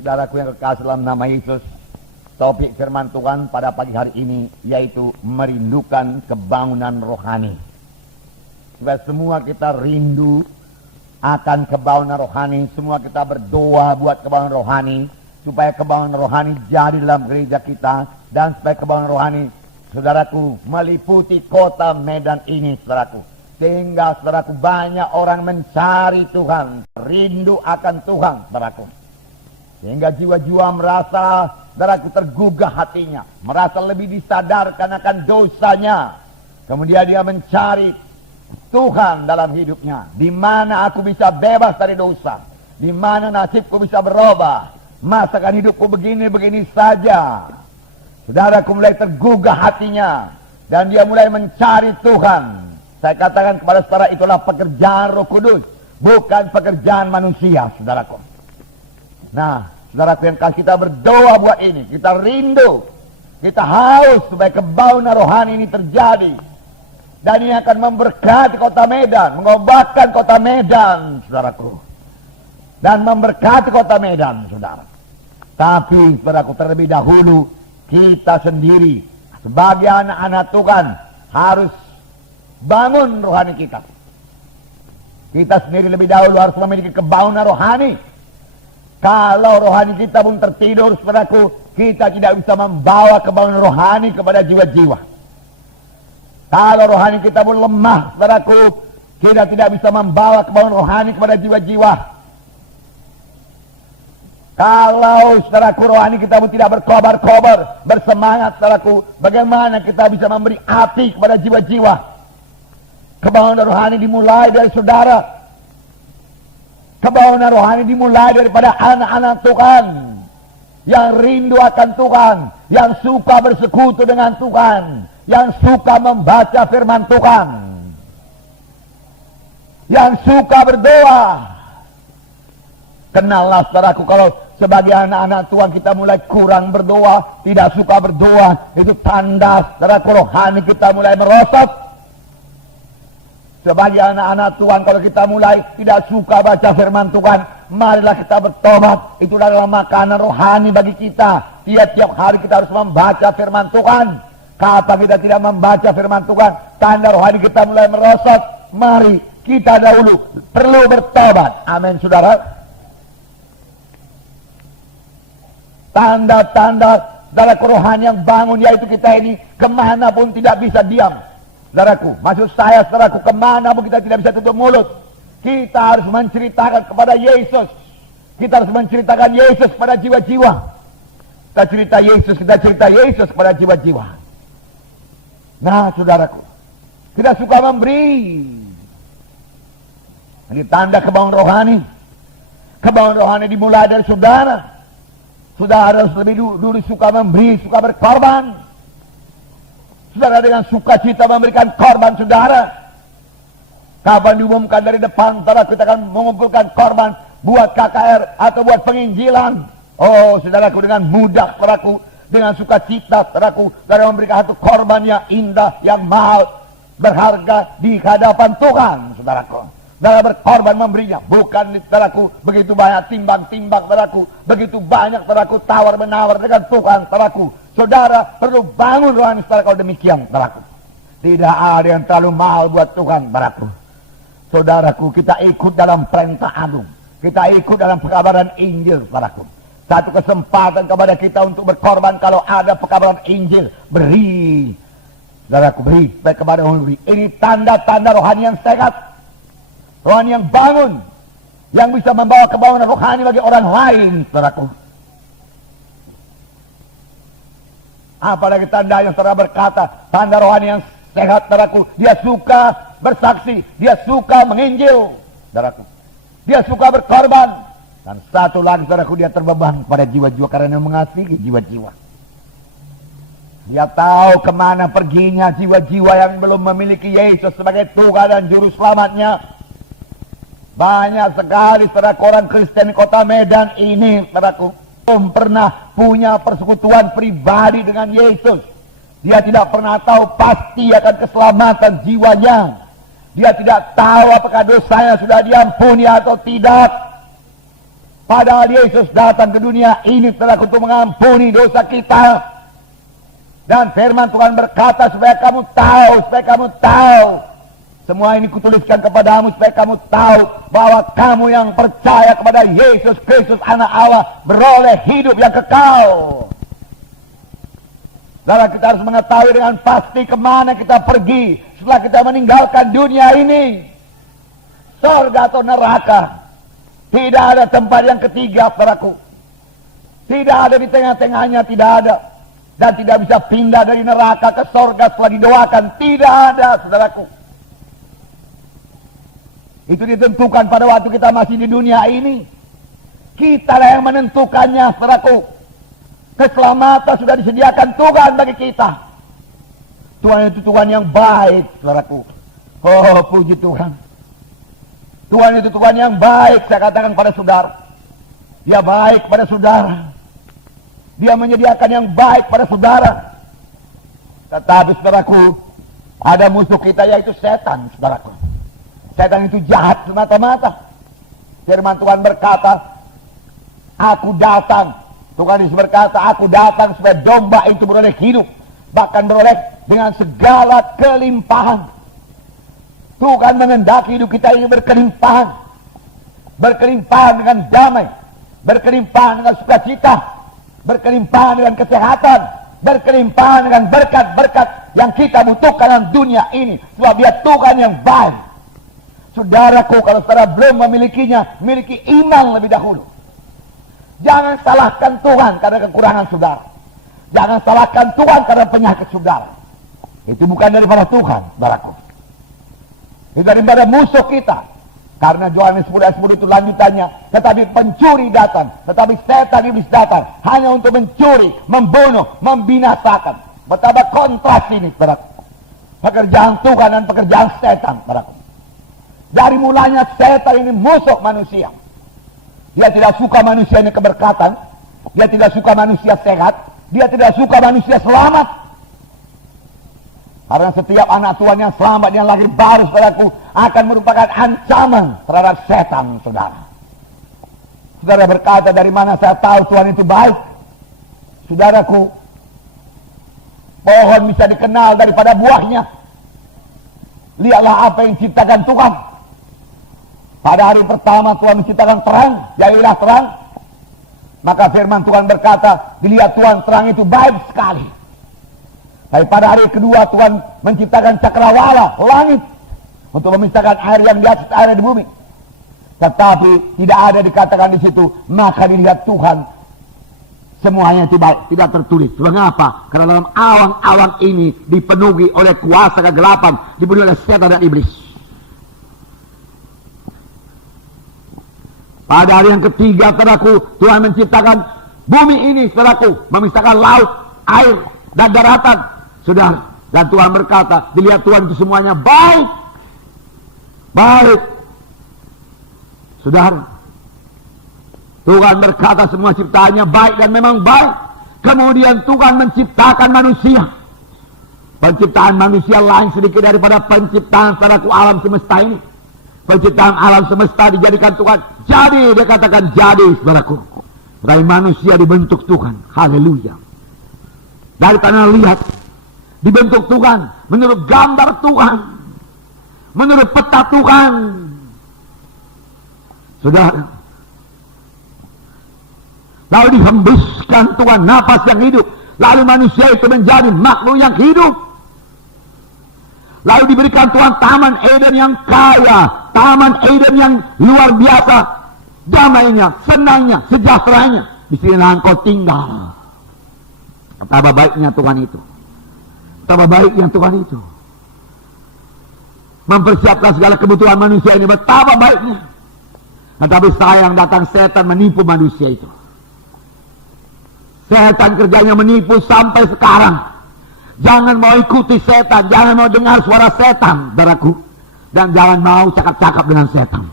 Saudaraku yang kekasih dalam nama Yesus, topik firman Tuhan pada pagi hari ini yaitu merindukan kebangunan rohani. Supaya semua kita rindu akan kebangunan rohani, semua kita berdoa buat kebangunan rohani, supaya kebangunan rohani jadi dalam gereja kita, dan supaya kebangunan rohani, saudaraku, meliputi kota Medan ini, saudaraku. Sehingga, saudaraku, banyak orang mencari Tuhan, rindu akan Tuhan, saudaraku. Sehingga jiwa-jiwa merasa, saudaraku, tergugah hatinya, merasa lebih disadarkan akan dosanya. Kemudian dia mencari Tuhan dalam hidupnya. Di mana aku bisa bebas dari dosa? Di mana nasibku bisa berubah? Masakan hidupku begini-begini saja. Saudaraku mulai tergugah hatinya, dan dia mulai mencari Tuhan. Saya katakan kepada saudara, itulah pekerjaan Roh Kudus, bukan pekerjaan manusia, saudaraku. Nah, saudaraku yang kasih, kita berdoa buat ini. Kita rindu, kita haus supaya kebangunan rohani ini terjadi. Dan ini akan memberkati kota Medan, mengobatkan kota Medan, saudaraku. Dan memberkati kota Medan, saudara. Tapi, saudaraku, terlebih dahulu, kita sendiri, sebagai anak-anak Tuhan, harus bangun rohani kita. Kita sendiri lebih dahulu harus memiliki kebangunan rohani. Kalau rohani kita pun tertidur, saudaraku, kita tidak bisa membawa kebangunan rohani kepada jiwa-jiwa. Kalau rohani kita pun lemah, saudaraku, kita tidak bisa membawa kebangunan rohani kepada jiwa-jiwa. Kalau, saudaraku, rohani kita pun tidak berkobar-kobar, bersemangat, saudaraku, bagaimana kita bisa memberi api kepada jiwa-jiwa? Kebangunan rohani dimulai dari saudara. Kebangunan rohani dimulai daripada anak-anak Tuhan yang rindu akan Tuhan, yang suka bersekutu dengan Tuhan, yang suka membaca firman Tuhan, yang suka berdoa. Kenallah, saudaraku, kalau sebagai anak-anak Tuhan kita mulai kurang berdoa, tidak suka berdoa, itu tanda, saudaraku, rohani kita mulai merosot. Sebagai anak-anak Tuhan, kalau kita mulai tidak suka baca firman Tuhan, marilah kita bertobat. Itu adalah makanan rohani bagi kita. Tiap-tiap hari kita harus membaca firman Tuhan. Kapan kita tidak membaca firman Tuhan, tanda rohani kita mulai merosot. Mari kita dahulu perlu bertobat. Amin, saudara. Tanda-tanda dalam rohani yang bangun, yaitu kita ini kemanapun tidak bisa diam. Saudaraku, maksud saya, saudaraku, kemana pun kita tidak bisa tutup mulut. Kita harus menceritakan kepada Yesus. Kita harus menceritakan Yesus pada jiwa-jiwa. Kita cerita Yesus pada jiwa-jiwa. Nah, saudaraku, kita suka memberi. Ini tanda kebangunan rohani. Kebangunan rohani dimulai dari saudara. Saudara harus lebih dulu suka memberi, suka berkorban. Saudara dengan sukacita memberikan korban, saudara. Kapan diumumkan dari depan, saudara, kita akan mengumpulkan korban buat KKR atau buat penginjilan. Oh, saudaraku, dengan mudah, saudaraku, dengan sukacita, saudaraku, saudara memberikan satu korban yang indah, yang mahal, berharga di hadapan Tuhan, saudaraku. Saudara berkorban memberinya, bukan, saudaraku, begitu banyak timbang-timbang, saudaraku, begitu banyak, saudaraku, tawar-menawar dengan Tuhan, saudaraku. Saudara perlu bangun rohani, saudara, kalau demikian, saudaraku. Tidak ada yang terlalu mahal buat Tuhan, saudaraku. Saudaraku, kita ikut dalam perintah agung. Kita ikut dalam pekabaran Injil, saudaraku. Satu kesempatan kepada kita untuk berkorban kalau ada pekabaran Injil. Beri, saudaraku, beri supaya kepada orang beri. Ini tanda-tanda rohani yang sehat, rohani yang bangun, yang bisa membawa kebangunan rohani bagi orang lain, saudaraku. Apalagi tanda yang saudara berkata, tanda rohani yang sehat, saudaraku. Dia suka bersaksi, dia suka menginjil, saudaraku. Dia suka berkorban. Dan satu lagi, saudaraku, dia terbeban pada jiwa-jiwa karena mengasihi jiwa-jiwa. Dia tahu kemana perginya jiwa-jiwa yang belum memiliki Yesus sebagai Tuhan dan Juru Selamatnya. Banyak sekali, saudaraku, orang Kristen di kota Medan ini, saudaraku, belum pernah punya persekutuan pribadi dengan Yesus. Dia tidak pernah tahu pasti akan keselamatan jiwanya. Dia tidak tahu apakah dosanya sudah diampuni atau tidak. Padahal Yesus datang ke dunia ini telah untuk mengampuni dosa kita. Dan firman Tuhan berkata supaya kamu tahu. Semua ini kutuliskan kepadamu supaya kamu tahu bahwa kamu yang percaya kepada Yesus Kristus anak Allah beroleh hidup yang kekal. Saudara, kita harus mengetahui dengan pasti kemana kita pergi setelah kita meninggalkan dunia ini. Surga atau neraka. Tidak ada tempat yang ketiga, saudaraku. Tidak ada di tengah-tengahnya, tidak ada. Dan tidak bisa pindah dari neraka ke surga setelah didoakan. Tidak ada, saudaraku. Itu ditentukan pada waktu kita masih di dunia ini. Kita lah yang menentukannya, saudaraku. Keselamatan sudah disediakan Tuhan bagi kita. Tuhan itu Tuhan yang baik, saudaraku. Oh, puji Tuhan. Tuhan itu Tuhan yang baik, saya katakan pada saudara. Dia baik pada saudara. Dia menyediakan yang baik pada saudara. Tetapi saudaraku, ada musuh kita yaitu setan, saudaraku. Setan itu jahat semata-mata. Firman Tuhan berkata, aku datang. Tuhan Yesus berkata, aku datang supaya domba itu beroleh hidup. Bahkan beroleh dengan segala kelimpahan. Tuhan mengendaki hidup kita ini berkelimpahan. Berkelimpahan dengan damai. Berkelimpahan dengan sukacita. Berkelimpahan dengan kesehatan. Berkelimpahan dengan berkat-berkat yang kita butuhkan dalam dunia ini. Sebab dia Tuhan yang baik. Saudaraku, kalau saudara belum memilikinya, miliki iman lebih dahulu. Jangan salahkan Tuhan karena kekurangan saudara. Jangan salahkan Tuhan karena penyakit saudara. Itu bukan daripada Tuhan, saudaraku. Itu daripada musuh kita. Karena Yohanes 10:10 itu lanjutannya. Tetapi pencuri datang. Tetapi setan iblis datang. Hanya untuk mencuri, membunuh, membinasakan. Betapa kontras ini, saudaraku. Pekerjaan Tuhan dan pekerjaan setan, saudaraku. Dari mulanya setan ini musuh manusia. Dia tidak suka manusia ini keberkatan. Dia tidak suka manusia sehat. Dia tidak suka manusia selamat. Karena setiap anak Tuhan yang selamat, yang lahir baru, saudaraku, akan merupakan ancaman terhadap setan, saudara. Saudara berkata, dari mana saya tahu Tuhan itu baik? Saudaraku, pohon bisa dikenal daripada buahnya. Lihatlah apa yang diciptakan Tuhan. Pada hari pertama Tuhan menciptakan terang, jadilah terang. Maka firman Tuhan berkata, dilihat Tuhan terang itu baik sekali. Tapi pada hari kedua Tuhan menciptakan cakrawala, langit, untuk memisahkan air yang di atas air di bumi. Tetapi tidak ada dikatakan di situ, maka dilihat Tuhan semuanya itu baik, tidak tertulis. Mengapa? Karena dalam awang-awang ini dipenuhi oleh kuasa kegelapan, dipenuhi oleh setan dan iblis. Pada hari yang ketiga, saudaraku, Tuhan menciptakan bumi ini, saudaraku, memisahkan laut, air, dan daratan. Saudara, dan Tuhan berkata, dilihat Tuhan itu semuanya baik. Baik. Saudara, Tuhan berkata semua ciptaannya baik dan memang baik. Kemudian Tuhan menciptakan manusia. Penciptaan manusia lain sedikit daripada penciptaan, saudaraku, alam semesta ini. Penciptaan alam semesta dijadikan Tuhan. Jadi, dia katakan jadi, saudaraku. Dari manusia dibentuk Tuhan. Haleluya. Dari tanah liat dibentuk Tuhan. Menurut gambar Tuhan. Menurut peta Tuhan. Saudara. Lalu dihembuskan Tuhan napas yang hidup. Lalu manusia itu menjadi makhluk yang hidup. Lalu diberikan Tuhan taman Eden yang kaya. Taman Eden yang luar biasa. Damainya, senangnya, sejahteranya. Di sinilah engkau tinggal. Betapa baiknya Tuhan itu. Betapa baiknya Tuhan itu. Mempersiapkan segala kebutuhan manusia ini. Betapa baiknya. Tetapi sayang datang setan menipu manusia itu. Setan kerjanya menipu sampai sekarang. Jangan mau ikuti setan. Jangan mau dengar suara setan, saudaraku. Dan jangan mau cakap-cakap dengan setan.